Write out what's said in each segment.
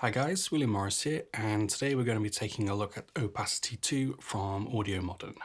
Hi guys, William Morris here, and today we're going to be taking a look at Opacity 2 from Audiomodern.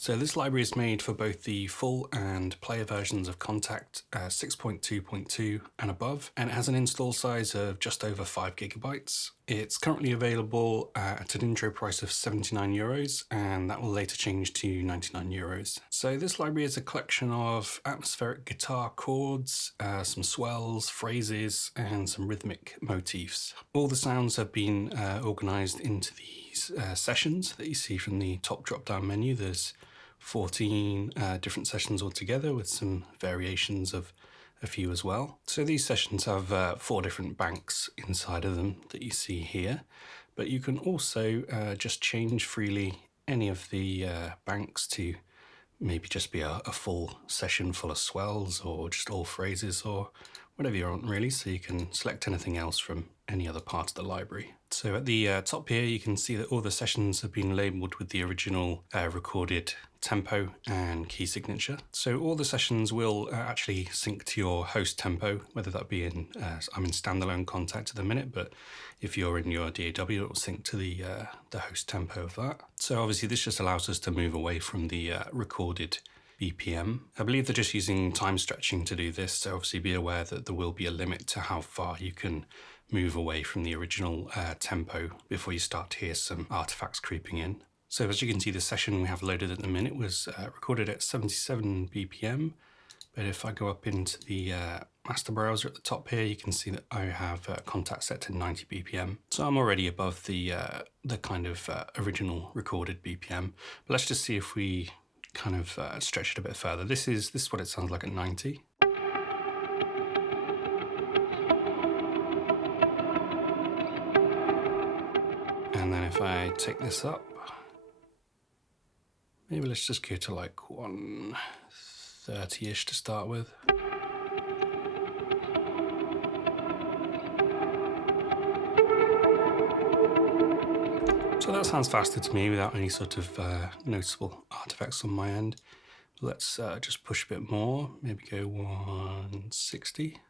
So this library is made for both the full and player versions of Kontakt 6.2.2 and above, and it has an install size of just over 5 gigabytes. It's currently available at an intro price of €79, and that will later change to €99. So this library is a collection of atmospheric guitar chords, some swells, phrases, and some rhythmic motifs. All the sounds have been organized into these sessions that you see from the top drop-down menu. There's 14 different sessions altogether, with some variations of a few as well. So these sessions have 4 different banks inside of them that you see here, but you can also just change freely any of the banks to maybe just be a full session full of swells, or just all phrases, or whatever you want really, so you can select anything else from any other part of the library. So at the top here you can see that all the sessions have been labelled with the original recorded tempo and key signature. So all the sessions will actually sync to your host tempo, whether that be in, I'm in standalone Kontakt at the minute, but if you're in your DAW, it will sync to the host tempo of that. So obviously this just allows us to move away from the recorded BPM. I believe they're just using time stretching to do this, so obviously be aware that there will be a limit to how far you can move away from the original tempo before you start to hear some artifacts creeping in. So as you can see, the session we have loaded at the minute was recorded at 77 BPM, but if I go up into the master browser at the top here, you can see that I have Kontakt set to 90 BPM. So I'm already above the kind of original recorded BPM. But let's just see if we kind of stretch it a bit further. This is what it sounds like at 90. And then if I take this up, maybe let's just go to like 130-ish to start with. So that sounds faster to me without any sort of noticeable artifacts on my end. Let's just push a bit more, maybe go 160.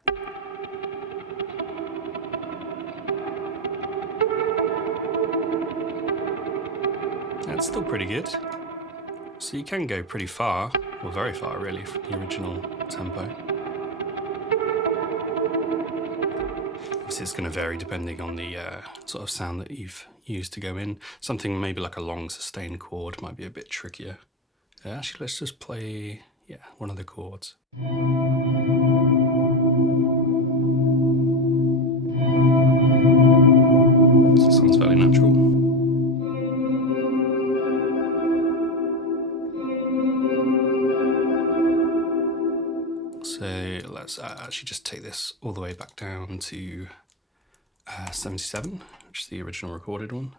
That's still pretty good. So you can go pretty far, or very far really, from the original tempo. Obviously it's going to vary depending on the sort of sound that you've used to go in. Something maybe like a long sustained chord might be a bit trickier. Actually, let's just play, one of the chords. So it sounds fairly natural. So let's actually just take this all the way back down to 77, which is the original recorded one.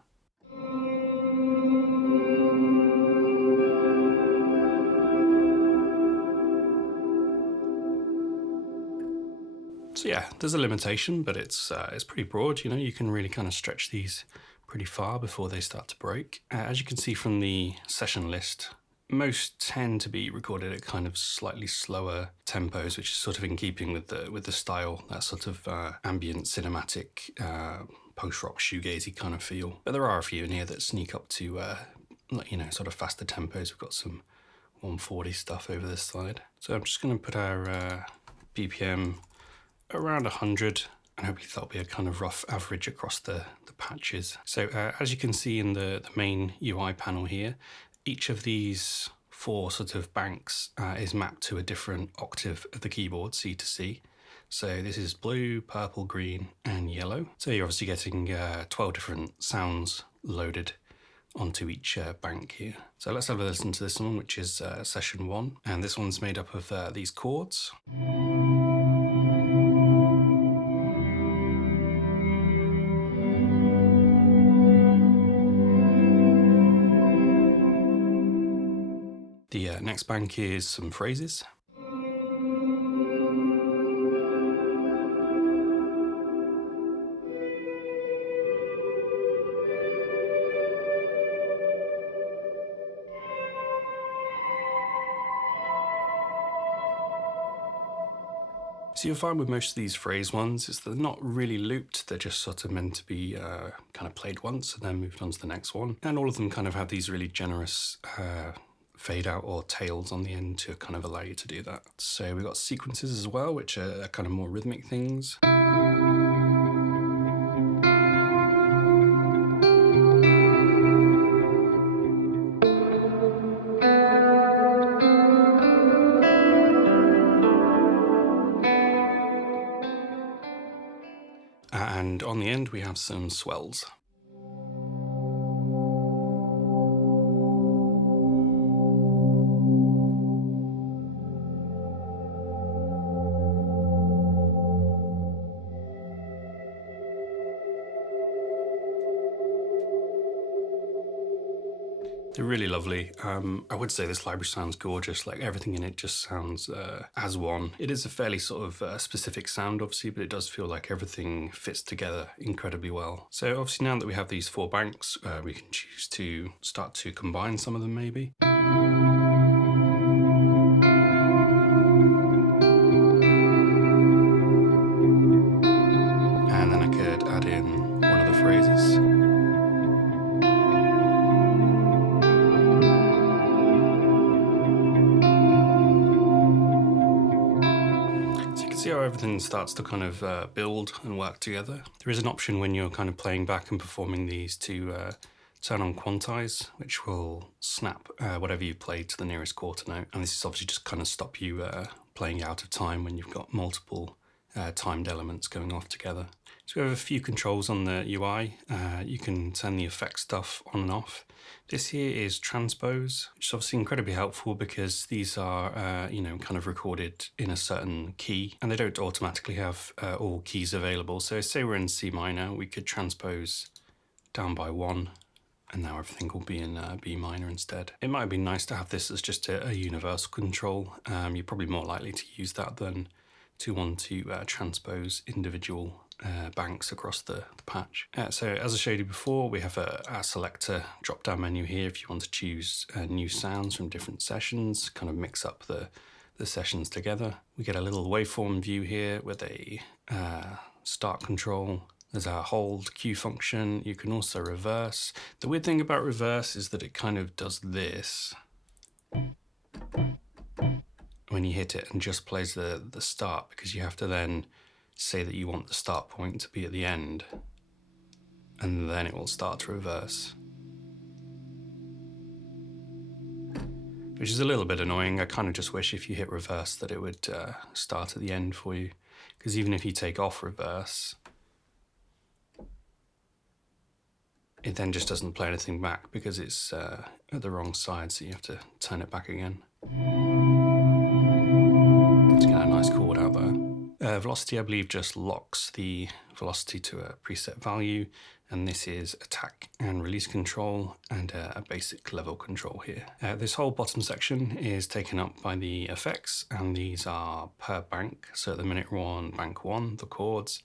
So yeah, there's a limitation, but it's pretty broad. You know, you can really kind of stretch these pretty far before they start to break. As you can see from the session list, most tend to be recorded at kind of slightly slower tempos, which is sort of in keeping with the style, that sort of ambient, cinematic, post-rock, shoegazy kind of feel. But there are a few in here that sneak up to, sort of faster tempos. We've got some 140 stuff over this side. So I'm just going to put our BPM around 100, and hopefully that'll be a kind of rough average across the patches. So as you can see in the main UI panel here, each of these 4 sort of banks is mapped to a different octave of the keyboard, C to C. So this is blue, purple, green, and yellow. So you're obviously getting 12 different sounds loaded onto each bank here. So let's have a listen to this one, which is session 1. And this one's made up of these chords. The next bank is some phrases. So you'll find with most of these phrase ones is they're not really looped, they're just sort of meant to be kind of played once and then moved on to the next one. And all of them kind of have these really generous fade out or tails on the end to kind of allow you to do that. So we've got sequences as well, which are kind of more rhythmic things. And on the end, we have some swells. They're really lovely. I would say this library sounds gorgeous. Like everything in it just sounds as one. It is a fairly sort of specific sound, obviously, but it does feel like everything fits together incredibly well. So obviously now that we have these 4 banks, we can choose to start to combine some of them maybe. And then I could add in one of the phrases. See how everything starts to kind of build and work together. There is an option when you're kind of playing back and performing these to turn on quantize, which will snap whatever you played to the nearest quarter note. And this is obviously just kind of stop you playing out of time when you've got multiple timed elements going off together. So we have a few controls on the UI. You can turn the effect stuff on and off. This here is transpose, which is obviously incredibly helpful because these are, you know, kind of recorded in a certain key and they don't automatically have all keys available. So say we're in C minor, we could transpose down by 1 and now everything will be in B minor instead. It might be nice to have this as just a universal control. You're probably more likely to use that than to want to transpose individual banks across the patch. So as I showed you before, we have a selector drop-down menu here if you want to choose new sounds from different sessions, kind of mix up the sessions together. We get a little waveform view here with a start control. There's a hold cue function. You can also reverse. The weird thing about reverse is that it kind of does this when you hit it and just plays the start, because you have to then say that you want the start point to be at the end and then it will start to reverse, which is a little bit annoying. I kind of just wish if you hit reverse that it would start at the end for you, because even if you take off reverse, it then just doesn't play anything back because it's at the wrong side, so you have to turn it back again. Let's get a nice chord out there. Velocity, I believe, just locks the velocity to a preset value, and this is attack and release control and a basic level control here. This whole bottom section is taken up by the effects, and these are per bank. So at the minute we're on bank 1, the chords,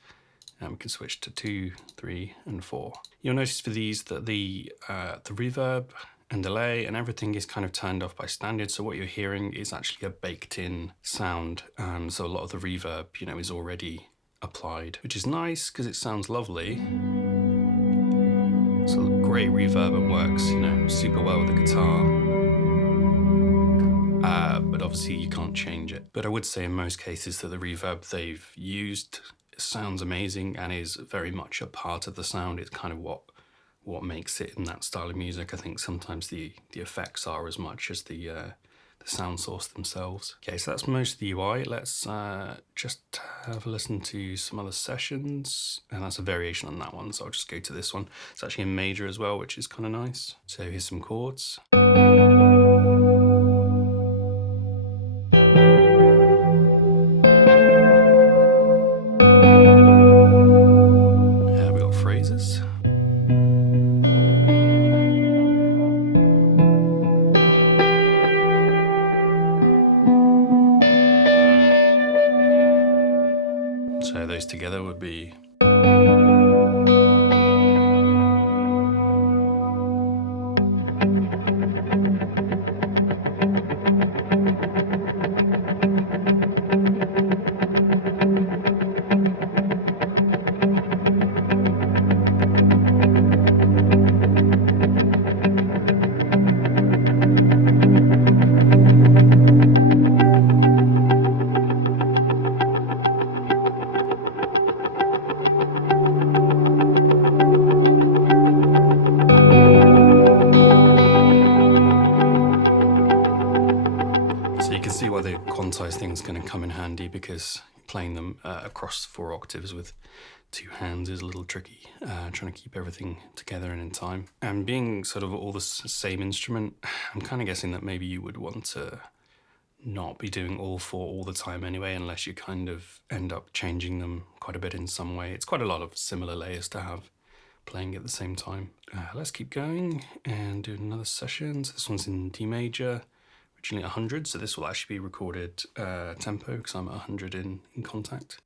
and we can switch to 2, 3, and 4. You'll notice for these that the reverb and delay and everything is kind of turned off by standard, so what you're hearing is actually a baked in sound. So a lot of the reverb, you know, is already applied, which is nice because it sounds lovely. So great reverb and works, you know, super well with the guitar. But obviously you can't change it. But I would say in most cases that the reverb they've used sounds amazing and is very much a part of the sound. It's kind of what makes it in that style of music. I think sometimes the effects are as much as the sound source themselves. Okay, so that's most of the UI. Let's just have a listen to some other sessions, and that's a variation on that one, so I'll just go to this one. It's actually in major as well, which is kind of nice. So here's some chords. We got phrases. together would be. So you can see why the quantized thing is going to come in handy, because playing them across 4 octaves with 2 hands is a little tricky, trying to keep everything together and in time. And being sort of all the same instrument, I'm kind of guessing that maybe you would want to not be doing all 4 all the time anyway, unless you kind of end up changing them quite a bit in some way. It's quite a lot of similar layers to have playing at the same time. Let's keep going and do another session. So this one's in D major, originally 100, so this will actually be recorded tempo because I'm at 100 in Kontakt.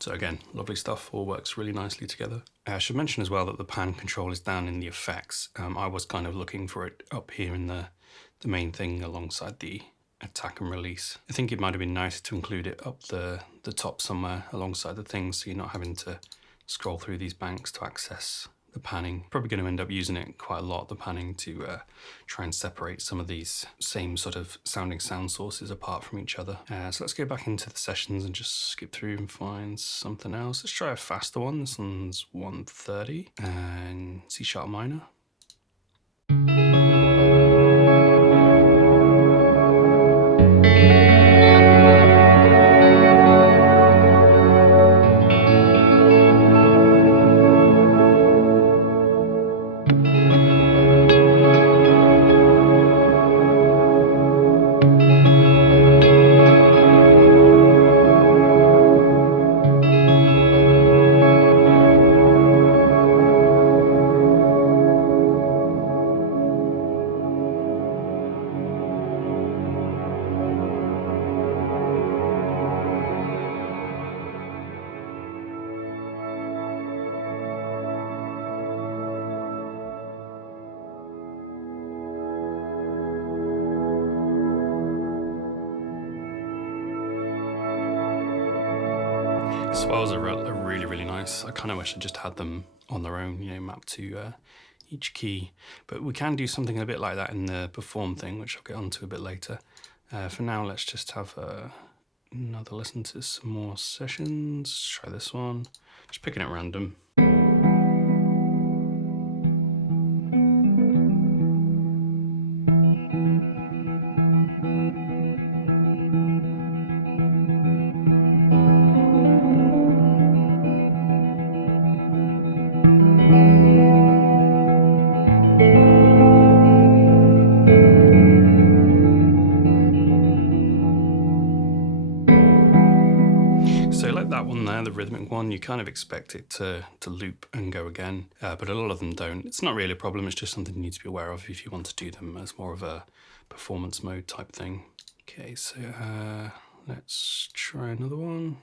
So again, lovely stuff, all works really nicely together. I should mention as well that the pan control is down in the effects. I was kind of looking for it up here in the main thing alongside the attack and release. I think it might have been nicer to include it up the top somewhere alongside the things, so you're not having to scroll through these banks to access the panning. Probably going to end up using it quite a lot, the panning, to try and separate some of these same sort of sounding sound sources apart from each other. So let's go back into the sessions and just skip through and find something else. Let's try a faster one. This one's 130 and C sharp minor. Swells are really, really nice. I kind of wish I just had them on their own, you know, mapped to each key. But we can do something a bit like that in the perform thing, which I'll get onto a bit later. For now, let's just have another listen to some more sessions. Let's try this one. Just picking at random. So like that one there, the rhythmic one, you kind of expect it to loop and go again, but a lot of them don't. It's not really a problem, it's just something you need to be aware of if you want to do them as more of a performance mode type thing. Okay, so let's try another one.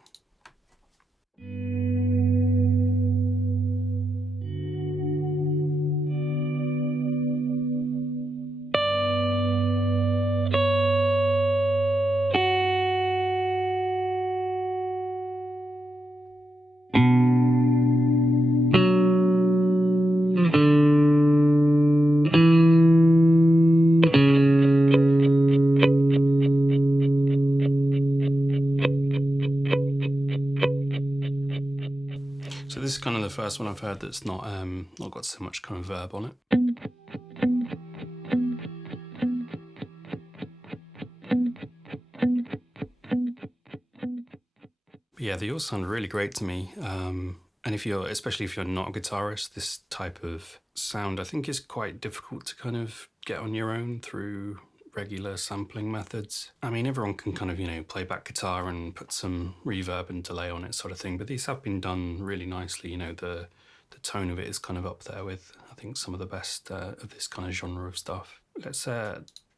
So this is kind of the first one I've heard that's not got so much kind of verb on it. Yeah, they all sound really great to me. And especially if you're not a guitarist, this type of sound I think is quite difficult to kind of get on your own through regular sampling methods. I mean, everyone can kind of, play back guitar and put some reverb and delay on it sort of thing, but these have been done really nicely. The tone of it is kind of up there with, I think, some of the best of this kind of genre of stuff. Let's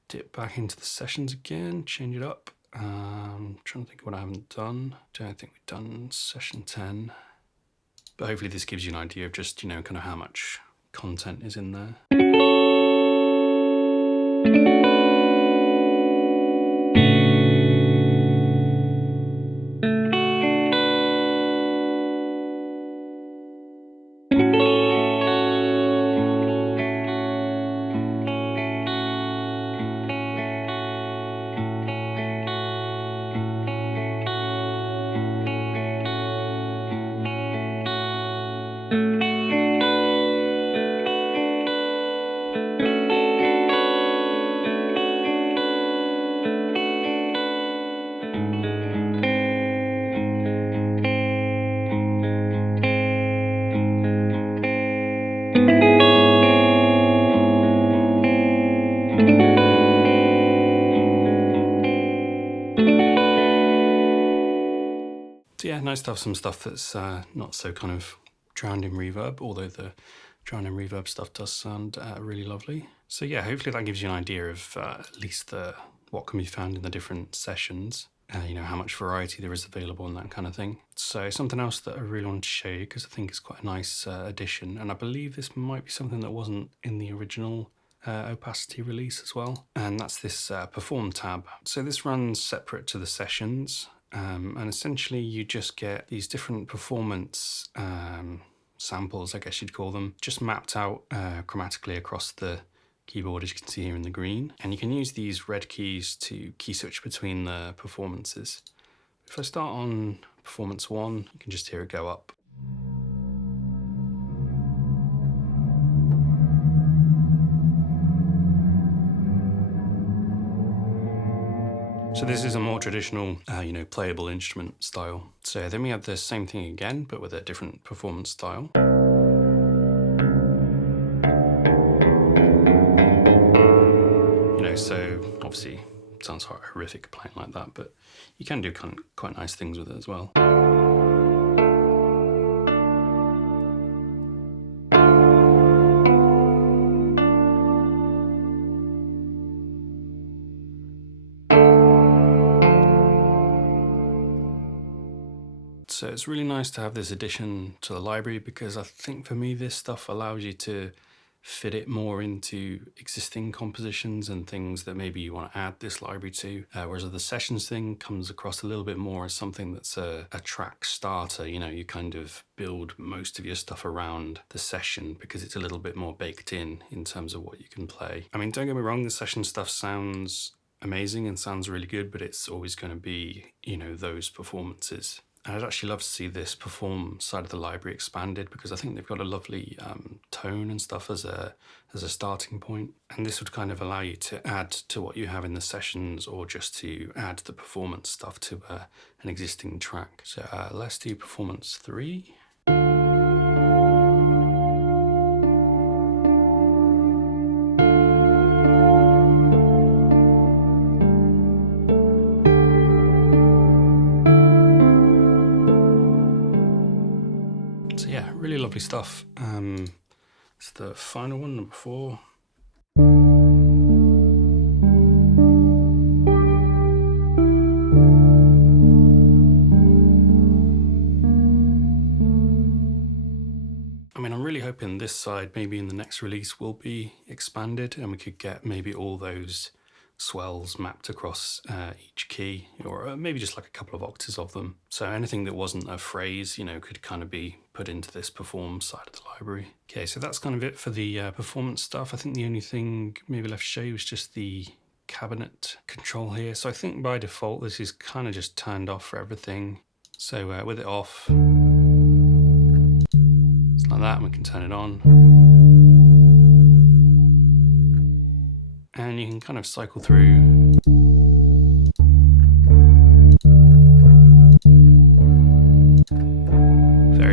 dip back into the sessions again, change it up. Trying to think of what I haven't done. Don't think we've done session 10. But hopefully this gives you an idea of just, kind of how much content is in there. So yeah, nice to have some stuff that's not so kind of drowned in reverb, although the drowned in reverb stuff does sound really lovely. So yeah, hopefully that gives you an idea of at least what can be found in the different sessions, how much variety there is available and that kind of thing. So something else that I really want to show you, because I think it's quite a nice addition, and I believe this might be something that wasn't in the original Opacity release as well, and that's this Perform tab. So this runs separate to the sessions. And essentially you just get these different performance samples, I guess you'd call them, just mapped out chromatically across the keyboard, as you can see here in the green. And you can use these red keys to key switch between the performances. If I start on performance 1, you can just hear it go up. So this is a more traditional, playable instrument style. So then we have the same thing again, but with a different performance style. So obviously it sounds quite horrific playing like that, but you can do quite nice things with it as well. So it's really nice to have this addition to the library, because I think for me this stuff allows you to fit it more into existing compositions and things that maybe you want to add this library to, whereas the sessions thing comes across a little bit more as something that's a track starter. You kind of build most of your stuff around the session because it's a little bit more baked in terms of what you can play. I mean, don't get me wrong, the session stuff sounds amazing and sounds really good, but it's always going to be, those performances. And I'd actually love to see this Perform side of the library expanded, because I think they've got a lovely tone and stuff as a starting point. And this would kind of allow you to add to what you have in the sessions, or just to add the performance stuff to an existing track. So let's do performance 3. So yeah, really lovely stuff. It's the final one, number 4. I mean, I'm really hoping this side, maybe in the next release, will be expanded and we could get maybe all those swells mapped across each key, or maybe just like a couple of octaves of them. So anything that wasn't a phrase, could kind of be put into this Perform side of the library. Okay, so that's kind of it for the performance stuff. I think the only thing maybe left to show you is just the cabinet control here. So I think by default this is kind of just turned off for everything. So with it off, it's like that, and we can turn it on. And you can kind of cycle through.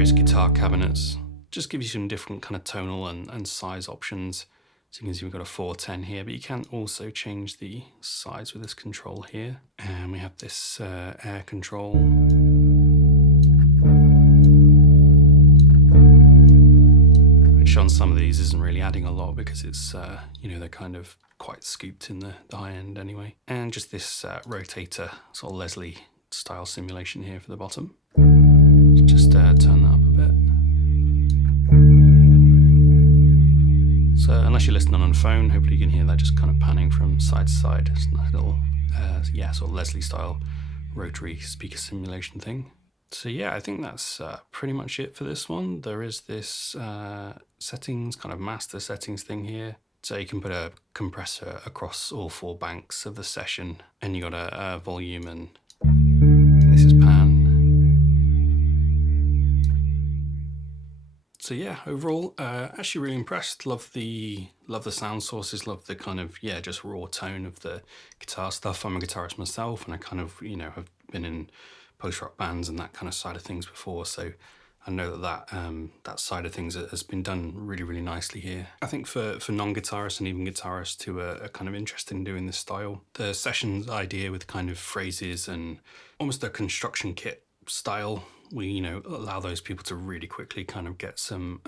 various guitar cabinets. Just gives you some different kind of tonal and size options. So you can see we've got a 410 here, but you can also change the size with this control here. And we have this air control. Which on some of these isn't really adding a lot because it's, you know, they're kind of quite scooped in the high end anyway. And just this rotator, sort of Leslie style simulation here for the bottom. Just turn that up a bit. So unless you're listening on a phone, hopefully you can hear that just kind of panning from side to side. It's a nice little, yeah, sort of Leslie style rotary speaker simulation thing. So yeah, I think that's pretty much it for this one. There is this settings, kind of master settings thing here. So you can put a compressor across all 4 banks of the session, and you got a volume, and this is pan. So yeah, overall, actually really impressed. Love the sound sources, love the kind of, yeah, just raw tone of the guitar stuff. I'm a guitarist myself, and I kind of, you know, have been in post-rock bands and that kind of side of things before, so I know that that side of things has been done really, really nicely here. I think for non-guitarists and even guitarists who are kind of interested in doing this style, the sessions idea with kind of phrases and almost a construction kit style, we, you know, allow those people to really quickly kind of get some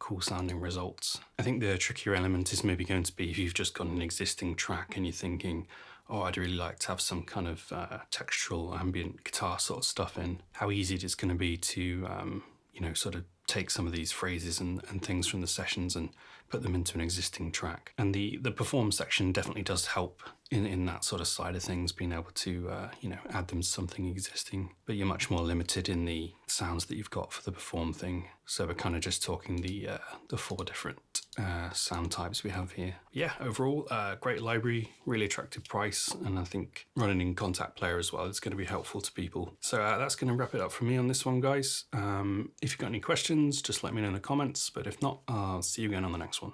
cool sounding results. I think the trickier element is maybe going to be if you've just got an existing track and you're thinking, oh, I'd really like to have some kind of textural ambient guitar sort of stuff in, how easy it is going to be to, you know, sort of take some of these phrases and things from the sessions and put them into an existing track. And the perform section definitely does help in that sort of side of things, being able to, you know, add them to something existing. But you're much more limited in the sounds that you've got for the perform thing. So we're kind of just talking the 4 different sound types we have here. Yeah, overall, great library, really attractive price, and I think running in Kontakt player as well is going to be helpful to people. So that's going to wrap it up for me on this one, guys. If you've got any questions, just let me know in the comments, but if not, I'll see you again on the next one.